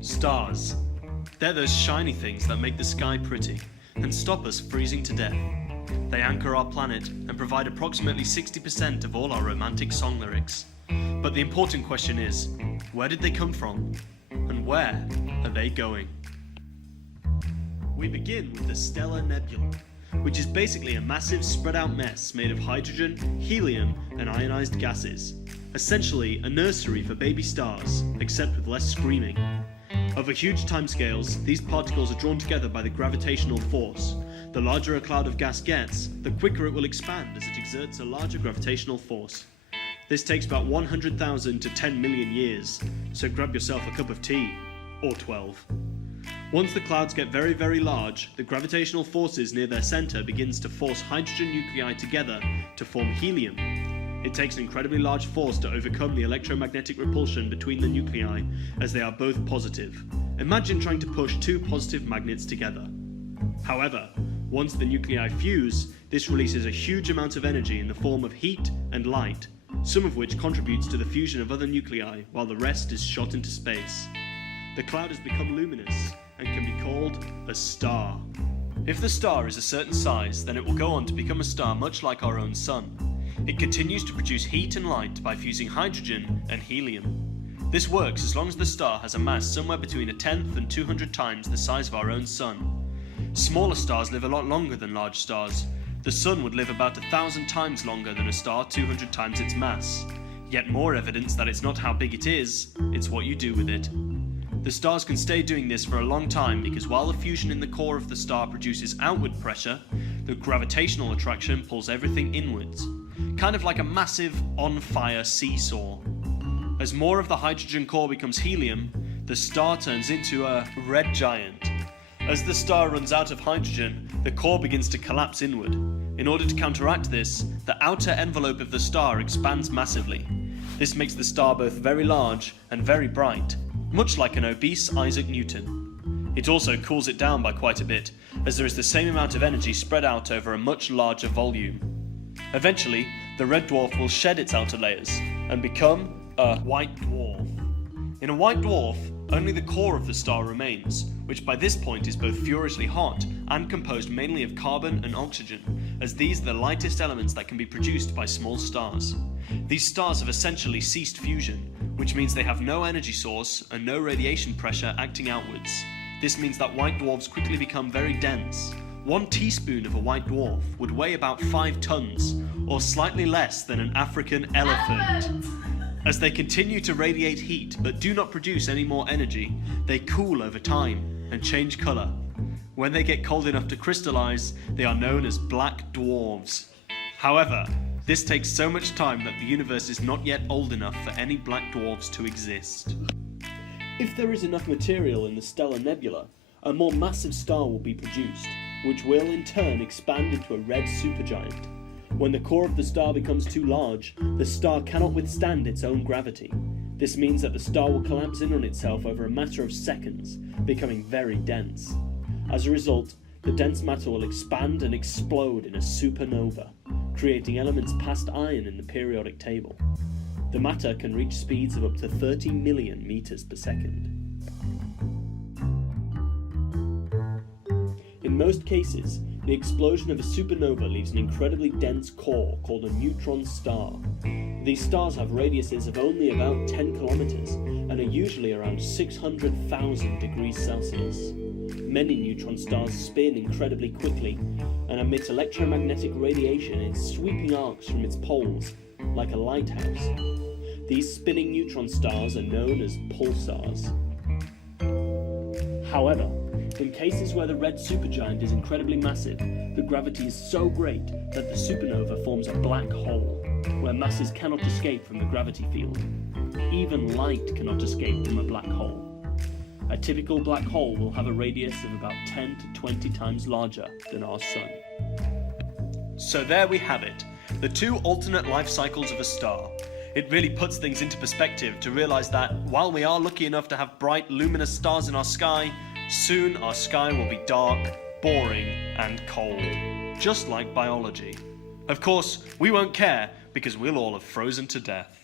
Stars. They're those shiny things that make the sky pretty and stop us freezing to death. They anchor our planet and provide approximately 60% of all our romantic song lyrics. But the important question is, where did they come from? And where are they going? We begin with the stellar nebula, which is basically a massive spread out mess made of hydrogen, helium, and ionized gases. Essentially a nursery for baby stars, except with less screaming. Over huge timescales, these particles are drawn together by the gravitational force. The larger a cloud of gas gets, the quicker it will expand as it exerts a larger gravitational force. This takes about 100,000 to 10 million years, so grab yourself a cup of tea, or 12. Once the clouds get very, very large, the gravitational forces near their centre begins to force hydrogen nuclei together to form helium. It takes an incredibly large force to overcome the electromagnetic repulsion between the nuclei, as they are both positive. Imagine trying to push two positive magnets together. However, once the nuclei fuse, this releases a huge amount of energy in the form of heat and light, some of which contributes to the fusion of other nuclei, while the rest is shot into space. The cloud has become luminous and can be called a star. If the star is a certain size, then it will go on to become a star much like our own sun. It continues to produce heat and light by fusing hydrogen and helium. This works as long as the star has a mass somewhere between 1/10 and 200 times the size of our own sun. Smaller stars live a lot longer than large stars. The sun would live about 1,000 times longer than a star 200 times its mass. Yet more evidence that it's not how big it is, it's what you do with it. The stars can stay doing this for a long time because while the fusion in the core of the star produces outward pressure, the gravitational attraction pulls everything inwards. Kind of like a massive on-fire seesaw. As more of the hydrogen core becomes helium, the star turns into a red giant. As the star runs out of hydrogen, the core begins to collapse inward. In order to counteract this, the outer envelope of the star expands massively. This makes the star both very large and very bright, much like an obese Isaac Newton. It also cools it down by quite a bit, as there is the same amount of energy spread out over a much larger volume. Eventually, the red dwarf will shed its outer layers and become a white dwarf. In a white dwarf, only the core of the star remains, which by this point is both furiously hot and composed mainly of carbon and oxygen, as these are the lightest elements that can be produced by small stars. These stars have essentially ceased fusion, which means they have no energy source and no radiation pressure acting outwards. This means that white dwarfs quickly become very dense. 1 teaspoon of a white dwarf would weigh about 5 tons, or slightly less than an African elephant. As they continue to radiate heat but do not produce any more energy, they cool over time and change colour. When they get cold enough to crystallize, they are known as black dwarves. However, this takes so much time that the universe is not yet old enough for any black dwarves to exist. If there is enough material in the stellar nebula, a more massive star will be produced, which will in turn expand into a red supergiant. When the core of the star becomes too large, the star cannot withstand its own gravity. This means that the star will collapse in on itself over a matter of seconds, becoming very dense. As a result, the dense matter will expand and explode in a supernova, creating elements past iron in the periodic table. The matter can reach speeds of up to 30 million meters per second. In most cases, the explosion of a supernova leaves an incredibly dense core called a neutron star. These stars have radiuses of only about 10 kilometers and are usually around 600,000 degrees Celsius. Many neutron stars spin incredibly quickly and emit electromagnetic radiation in sweeping arcs from its poles, like a lighthouse. These spinning neutron stars are known as pulsars. However, in cases where the red supergiant is incredibly massive, the gravity is so great that the supernova forms a black hole, where masses cannot escape from the gravity field. Even light cannot escape from a black hole. A typical black hole will have a radius of about 10 to 20 times larger than our sun. So there we have it, the 2 alternate life cycles of a star. It really puts things into perspective to realise that while we are lucky enough to have bright, luminous stars in our sky, soon our sky will be dark, boring, and cold, just like biology. Of course, we won't care because we'll all have frozen to death.